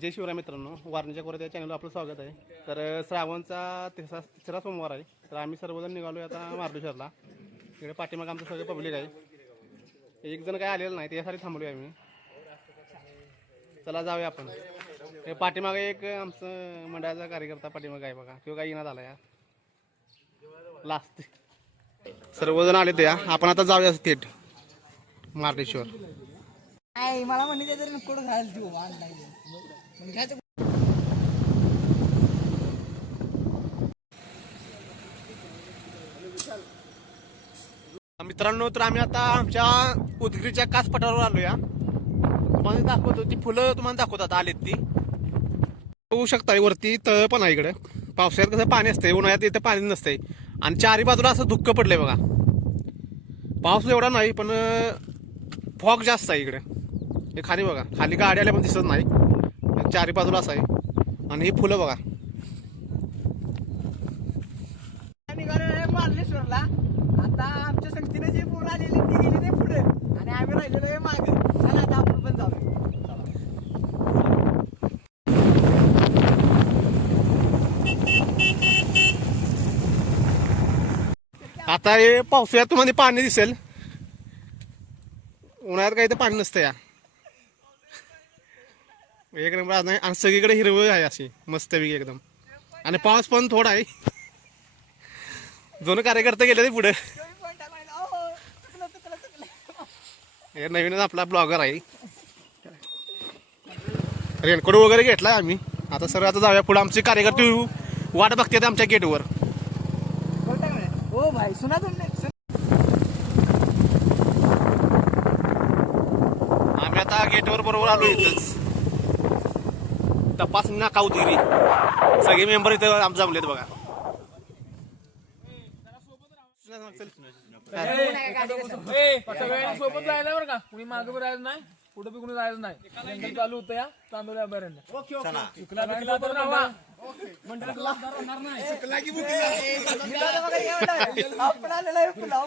जय शिवराय मित्रांनो. वारणीच्या कोऱ्या त्या चॅनलला आपलं स्वागत आहे. तर श्रावणचा तिसरा तिसरा सोमवार आहे. तर आम्ही सर्वजण निघालो आहे आता मार्लेश्वरला इकडे पाठीमाग आमचं सगळं पब्लिक आहे. एक जण काय आलेलं नाही त्यासाठी थांबलो आम्ही. चला जाऊया आपण. हे पाठीमागे एक आमचं मंडळाचा कार्यकर्ता पाठीमागं आहे बघा. किंवा काय येणार आला या. लास्ट सर्वजण आले ते आपण आता जाऊया थेट. मार्लेश्वर मला म्हणजे तरी कुठं घाल तू? ऑनलाईन मित्रांनो तर आम्ही आता आमच्या उदगीरच्या कासपठारावर आलो या तुम्हाला दाखवतो ती फुलं तुम्हाला दाखवतात आलेत ती. होऊ शकता वरती तळ पण आहे इकडे. पावसाळ्यात कसं पाणी असतंय उन्हाळ्यात इथं पाणी नसतंय. आणि चारी बाजूला असं धुक्क पडलंय बघा. पाऊस एवढा नाही पण फॉग जास्त आहे इकडे. हे खाली बघा खाली गाडी आल्या पण दिसत नाही. चारी बाजूला असं आहे आणि ही फुलं बघा. मार्लेश्वरला आता आमच्या संगतीने जी पोरं आलेली ती गेली ते पुढे. आणि आम्ही राहिलेलो आहे मागे. चला आता आपण पण जाऊ आता हे पावसाळ्यात तुम्हाला पाणी दिसेल. उन्हाळ्यात काही तर पाणी नसतं या. एक नंबर आज नाही आणि सगळीकडे हिरवळ आहे अशी मस्तपैकी एकदम. आणि पाऊस पण थोडा आहे. दोन कार्यकर्ते गेले ते पुढे. हे नवीनच आपला ब्लॉगर आहे. रेनकोट वगैरे घेतलाय आम्ही. आता सर आता जाऊया पुढे. आमचे कार्यकर्ते वाट बघते आमच्या गेटवर हो भाई सुना तुमने आम्ही आता गेटवर बरोबर आलो इथंच. तपासणी नाका उदिरी सगळे मेंबर इथं आम जमलेत बघा. सोबत जायला बरं का कुणी मागे बी राहायचं नाही पुढे बी कुणी जायचं नाही जंगल चालू होतं या तांदूळ अभयारण्य चुकला बिकला तर पुलाव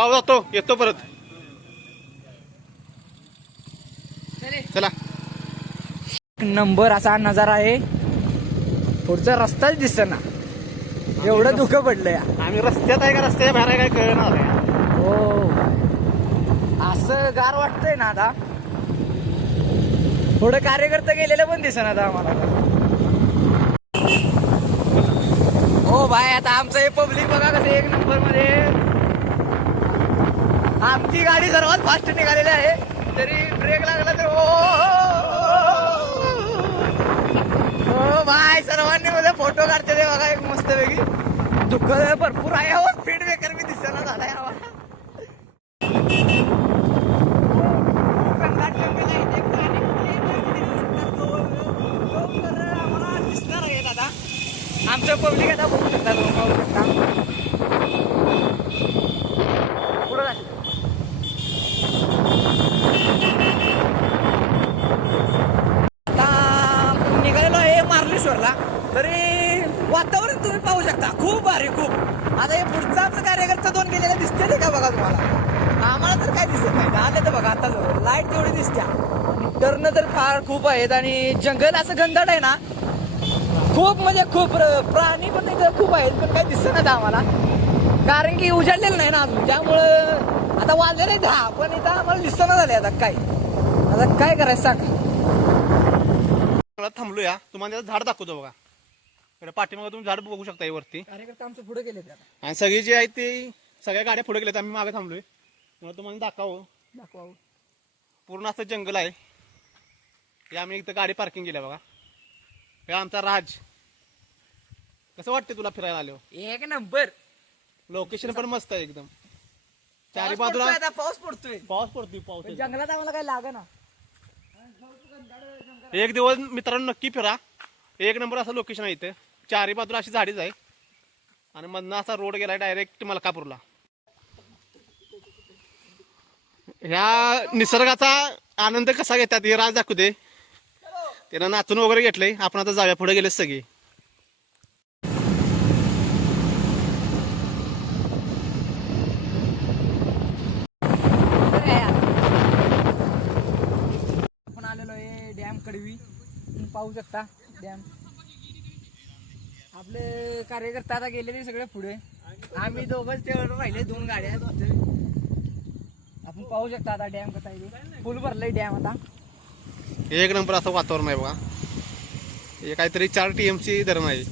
भाऊ जातो येतो परत. चला. नंबर असा नजारा आहे. पुढचा रस्ताच दिसत ना एवढं दुःख पडलं या. आम्ही रस्त्यात आहे का रस्त्याच्या बाहेर आहे काय कळणार हो. असं गार वाटतंय ना आता. थोडं कार्यकर्ते गेलेलं पण दिसत आता आम्हाला. हो भाई आता आमचं हे पब्लिक बघा कसं एक नंबरमध्ये आमची गाडी सर्वात फास्ट निघालेली आहे. तरी ब्रेक लागला तर ओ हो सर्वांनी मध्ये फोटो काढते ते बघा एक मस्त वेगळी दुःख भरपूर आहे हो स्पीड ब्रेकर मी दिसना झालाय आम्हाला आमचं पब्लिक आता बघू शकता तुम्ही पाहू शकता पुढं जा. आता निघालेलो आहे मार्लेश्वरला तरी वातावरण तुम्ही पाहू शकता खूप भारी खूप आता हे कार्यकर्ता दोन गेलेले दिसते ते का बघा तुम्हाला? आम्हाला तर काय दिसत नाही. आले तर बघा आता जवळ. लाइट तेवढी दिसत्या. टर्न तर फार खूप आहेत आणि जंगल असं घनदाट आहे ना खूप म्हणजे खूप प्राणी पण इथं खूप आहेत पण काही दिसत नाही आम्हाला. कारण की उजाडलेलं नाही ना अजून. त्यामुळं आता वाजलेले दहा पण इथं आम्हाला दिसना झाले आता काय. आता काय करायचं सांग. थांबलूया. थांबलो या तुम्हाला झाड दाखवतो बघा. इकडे पाठीमागे तुम्ही झाड बघू शकता वरती. कार्यकर्ता आमचं पुढे गेले आणि सगळी जी आहेत ते सगळ्या गाड्या पुढे गेल्यात आम्ही मागे थांबलोय. मला तुम्हाला दाखवावं दाखवा. पूर्ण असं जंगल आहे. हे आम्ही इथं गाडी पार्किंग केल्या बघा. हे आमचा राज. कसं वाटते तुला फिरायला आलो एक नंबर. लोकेशन पण मस्त आहे एकदम. चारी बाजूला पाऊस पडतोय. पाऊस पडतोय पाऊस आहे. जंगलात आम्हाला काय लाग ना एक दिवस मित्रांनो नक्की फिरा. एक नंबर असं लोकेशन आहे इथे. चारी बाजूला अशी झाडीच आहे. आणि मधनं असा रोड गेलाय डायरेक्ट मलकापूरला. ह्या निसर्गाचा आनंद कसा घेतात हे राज दाखवू दे. त्यानं नाचून वगैरे घेतलंय. आपण आता जाव्या पुढे गेले सगळे. आपण आलेलो आहे डॅम कडवी तुम्ही पाहू शकता डॅम. आपले कार्यकर्ता आता गेले ते सगळे पुढे. आम्ही दोघंच ते राहिले दोन गाड्या आहेत वाटतं. आपण पाहू शकता आता डॅम कसा आहे फुल भरलाय डॅम आता. एक नंबर असं वातावरण आहे बघा. हे काहीतरी चार टी ची धरण आहे.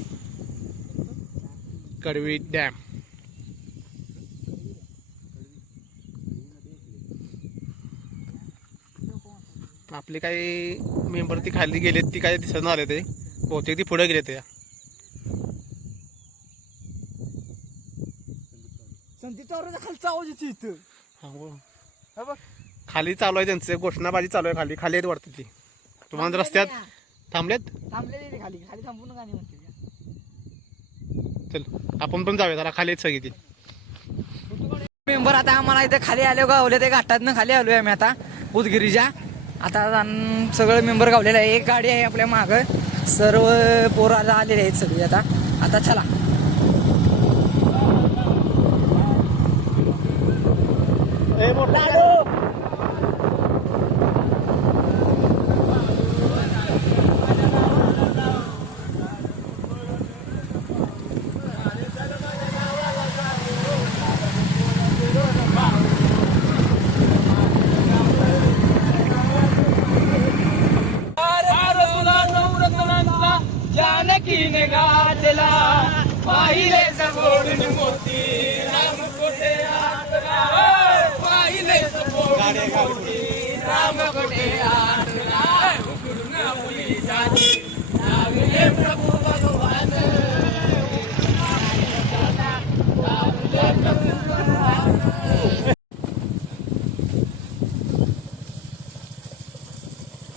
कडवी डॅम. आपले काही मेंबर ती खाली गेलेत ती काही दिसत आले ते. बहुतेक ती पुढे गेले ते संदीप चौराचा खालचा आवाज येतो इथं. हा बघ. खाली चालू आहे त्यांचं. घोषणाबाजी चालू आहे खाली. खाली आहेत वाटतं ती. तुम्हाला रस्त्यात थांबलेत? थांबलेले ते खाली. खाली थांबून गाणी म्हणते चल आपण पण जाऊया. जरा खाली आहेत सगळी ती. मेंबर आता आम्हाला इथे खाली आलो गावले ते घाटातनं खाली आलोय आम्ही आता. उदगिरीच्या. आता जाण- सगळं मेंबर गावलेलं आहे. एक गाडी आहे आपल्या माग. सर्व पोराला आलेले आहेत सगळे आता. आता चला. ¡Hemos ganado!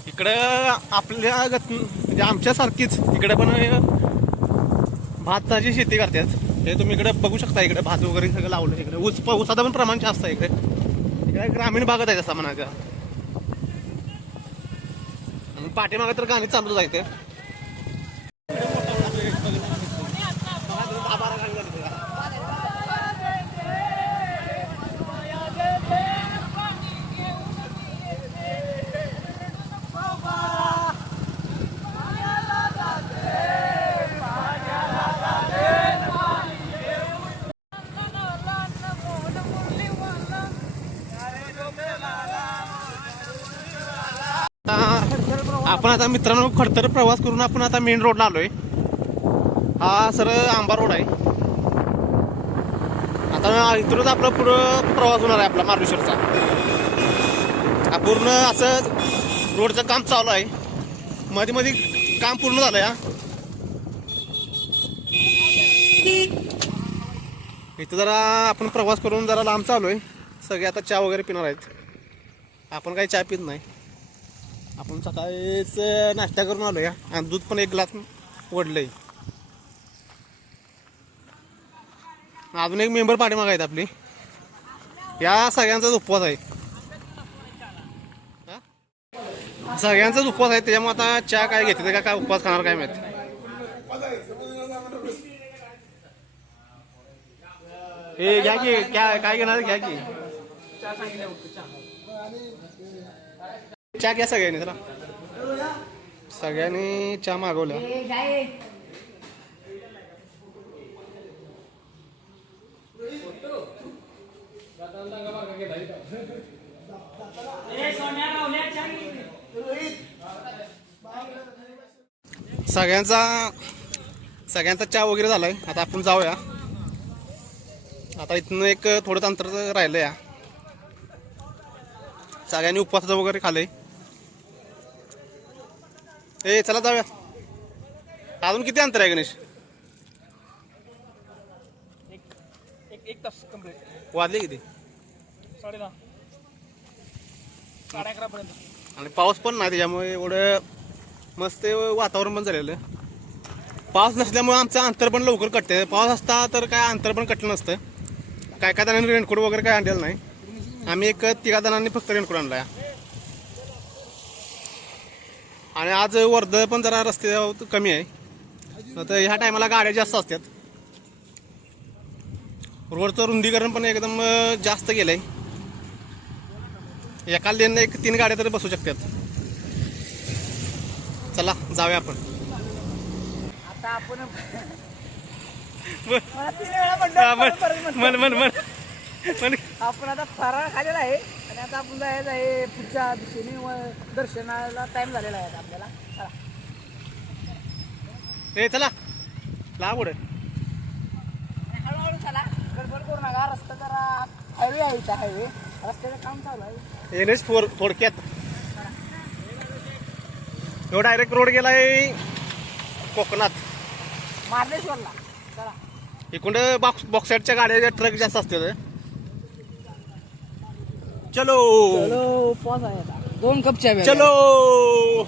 इकडं आपल्या गत म्हणजे आमच्यासारखीच इकडे पण भाताची शेती करतात. हे तुम्ही इकडे बघू शकता इकडे भात वगैरे सगळं लावलं इकडे ऊस ऊसाचं पण प्रमाण जास्त आहे इकडे. ग्रामीण भागात आहे तसा म्हणा आणि पाठीमागे तर गाणी चांगलं जायचं आता आपण आता मित्रांनो खडतर प्रवास करून आपण आता मेन रोडला आलोय. हा सर आंबा रोड आहे. आता इथूनच आपला पुढं प्रवास होणार आहे आपला मार्लेश्वरचा हा पूर्ण असं रोडचं काम चालू आहे. मध्ये मध्ये काम पूर्ण झालंय हा. इथं जरा आपण प्रवास करून जरा लांब चालू आहे. सगळे आता चहा वगैरे पिणार आहेत. आपण काही चहा पित नाही. आपण सकाळीच नाश्ता करून आलो या आणि दूध पण एक ग्लास ओढलंय अजून एक मेंबर पाठी आहेत आपली. या सगळ्यांचाच उपवास आहे. सगळ्यांचाच उपवास आहे त्याच्यामुळे आता चहा काय घेते का काय उपवास खाणार काय माहिती. हे घ्या की काय काय घेणार घ्या की. चहा घ्या सगळ्यांनी चला. सगळ्यांनी चहा मागवला. सगळ्यांचा सगळ्यांचा चहा वगैरे झालाय. आता आपण जाऊया. आता इथनं एक थोडं अंतर राहिलं या सगळ्यांनी उपवासाचं वगैरे खाल्लंय ए चला जाऊया. अजून किती अंतर आहे गणेश? एक तास वाजले किती? साडे दहा साडे अकरा पर्यंत. आणि पाऊस पण नाही त्याच्यामुळे एवढं मस्त वातावरण पण झालेलं. पाऊस नसल्यामुळे आमचं अंतर पण लवकर कटते पाऊस असता तर काय अंतर पण कटलं नसतं. काय काय जणांनी रेनकोट वगैरे काय आणलेलं नाही. आम्ही एक तिघा जणांनी फक्त रेनकोट आणलाय. आणि आज वर्ध पण जरा रस्ते कमी आहे. तर ह्या टायमाला गाड्या जास्त असतात. रोडचं रुंदीकरण पण एकदम जास्त गेलंय एका लेन एक तीन गाड्या तरी बसू शकतात. चला जाऊया आपण. आता आपण आपण आता फराळ खाल्लेला आहे. आणि आता आपण जायचं आहे पुढच्या दिशेने व दर्शनाला टाइम झालेला आहे आपल्याला. चला. ए चला. ला पुढे आणि हळूहळू चला. गडबड करू नका. रस्ता जरा हायवे आहे इथं हायवे रस्त्याचं काम चालू आहे. एन एच फोर थोडक्यात. तो डायरेक्ट रोड गेलाय कोकणात. मार्लेश्वरला. चला. इकडं बॉक्स बॉक्स साईडच्या गाड्या ट्रक जास्त असतात. चलो। चलो दोन कप चहा चलो।